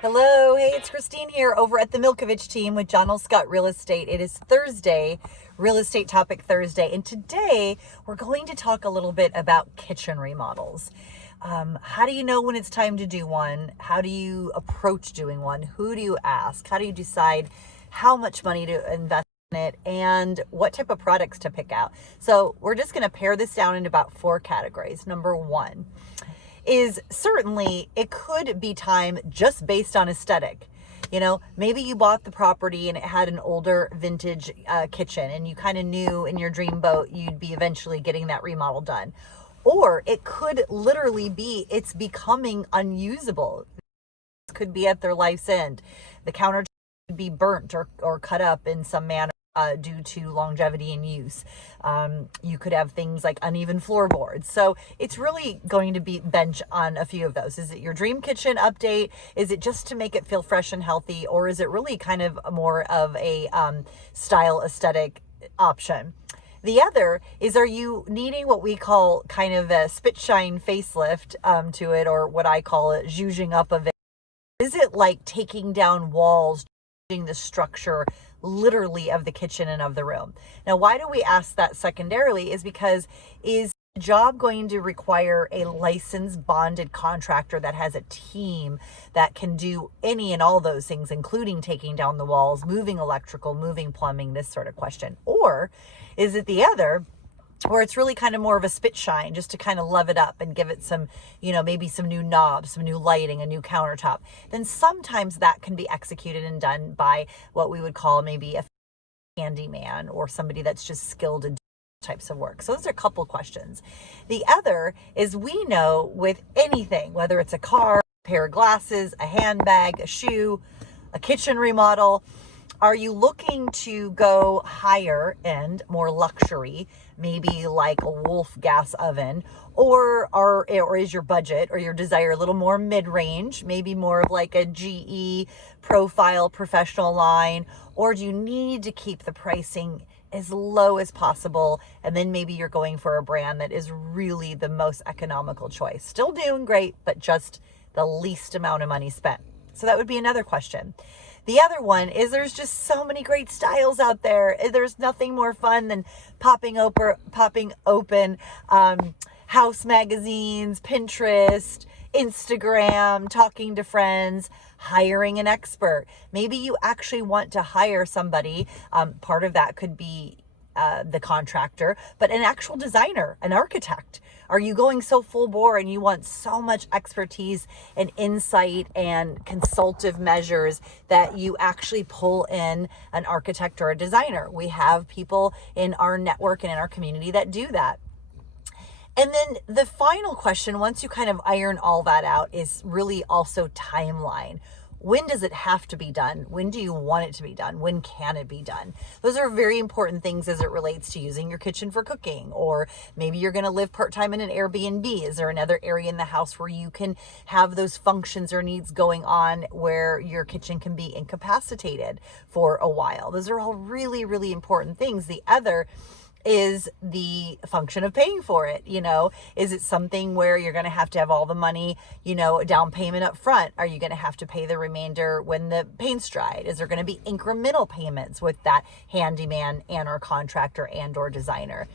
Hello, hey, it's Kristine here over at the Milkovich team with John L. Scott Real Estate. It is Thursday, Real Estate Topic Thursday, and today we're going to talk a little bit about kitchen remodels. How do you know when it's time to do one? How do you approach doing one? Who do you ask? How do you decide how much money to invest in it and what type of products to pick out? So we're just going to pare this down into about 4 categories. Number 1 is certainly it could be time just based on aesthetic. You know, maybe you bought the property and it had an older vintage kitchen and you kind of knew in your dream boat you'd be eventually getting that remodel done. Or it could literally be it's becoming unusable. It could be at their life's end. The counter could be burnt or cut up in some manner due to longevity and use. You could have things like uneven floorboards. So it's really going to be bench on a few of those. Is it your dream kitchen update? Is it just to make it feel fresh and healthy? Or is it really kind of more of a style aesthetic option? The other is, are you needing what we call kind of a spit shine facelift to it, or what I call it zhuzhing up of it? Is it like taking down walls, changing the structure literally of the kitchen and of the room? Now, why do we ask that secondarily is because is the job going to require a licensed bonded contractor that has a team that can do any and all those things, including taking down the walls, moving electrical, moving plumbing, this sort of question? Or is it the other, or it's really kind of more of a spit shine just to kind of love it up and give it some, maybe some new knobs, some new lighting, a new countertop? Then sometimes that can be executed and done by what we would call maybe a handyman or somebody that's just skilled in types of work. So those are a couple questions. The other is, we know with anything, whether it's a car, a pair of glasses, a handbag, a shoe, a kitchen remodel, are you looking to go higher end, more luxury, maybe like a Wolf gas oven, or is your budget or your desire a little more mid-range, maybe more of like a GE profile professional line? Or do you need to keep the pricing as low as possible, and then maybe you're going for a brand that is really the most economical choice? Still doing great, but just the least amount of money spent. So that would be another question. The other one is, there's just so many great styles out there. There's nothing more fun than popping open house magazines, Pinterest, Instagram, talking to friends, hiring an expert. Maybe you actually want to hire somebody. Part of that could be the contractor, but an actual designer, an architect. Are you going so full bore and you want so much expertise and insight and consultative measures that you actually pull in an architect or a designer? We have people in our network and in our community that do that. And then the final question, once you kind of iron all that out, is really also timeline. When does it have to be done? When do you want it to be done? When can it be done? Those are very important things as it relates to using your kitchen for cooking. Or maybe you're going to live part-time in an Airbnb. Is there another area in the house where you can have those functions or needs going on where your kitchen can be incapacitated for a while? Those are all really, really important things. The other is the function of paying for it. Is it something where you're going to have all the money, down payment up front? Are you going to have to pay the remainder when the paint's dried? Is there going to be incremental payments with that handyman and or contractor and or designer?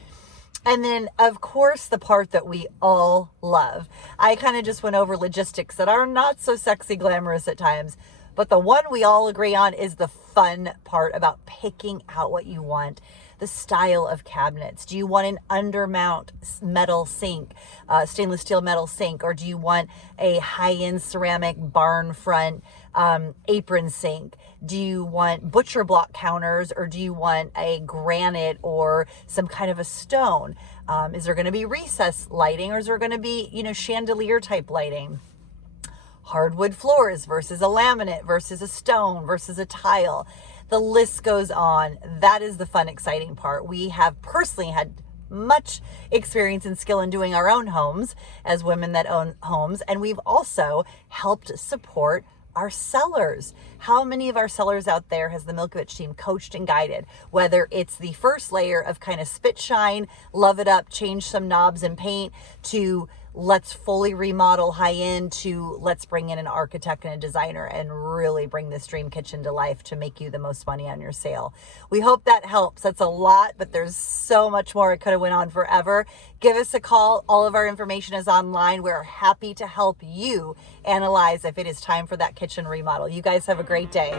And then, of course, the part that we all love. I kind of just went over logistics that are not so sexy glamorous at times, but the one we all agree on is the fun part about picking out what you want. The style of cabinets. Do you want an undermount metal sink, stainless steel metal sink, or do you want a high-end ceramic barn front apron sink? Do you want butcher block counters, or do you want a granite or some kind of a stone? Is there going to be recessed lighting, or is there going to be, chandelier type lighting? Hardwood floors versus a laminate versus a stone versus a tile. The list goes on. That is the fun, exciting part. We have personally had much experience and skill in doing our own homes as women that own homes. And we've also helped support our sellers. How many of our sellers out there has the Milkovich team coached and guided? Whether it's the first layer of kind of spit shine, love it up, change some knobs and paint, to let's fully remodel high end to let's bring in an architect and a designer and really bring this dream kitchen to life to make you the most money on your sale. We hope that helps. That's a lot, but there's so much more. It could have went on forever. Give us a call. All of our information is online. We're happy to help you analyze if it is time for that kitchen remodel. You guys have a great day.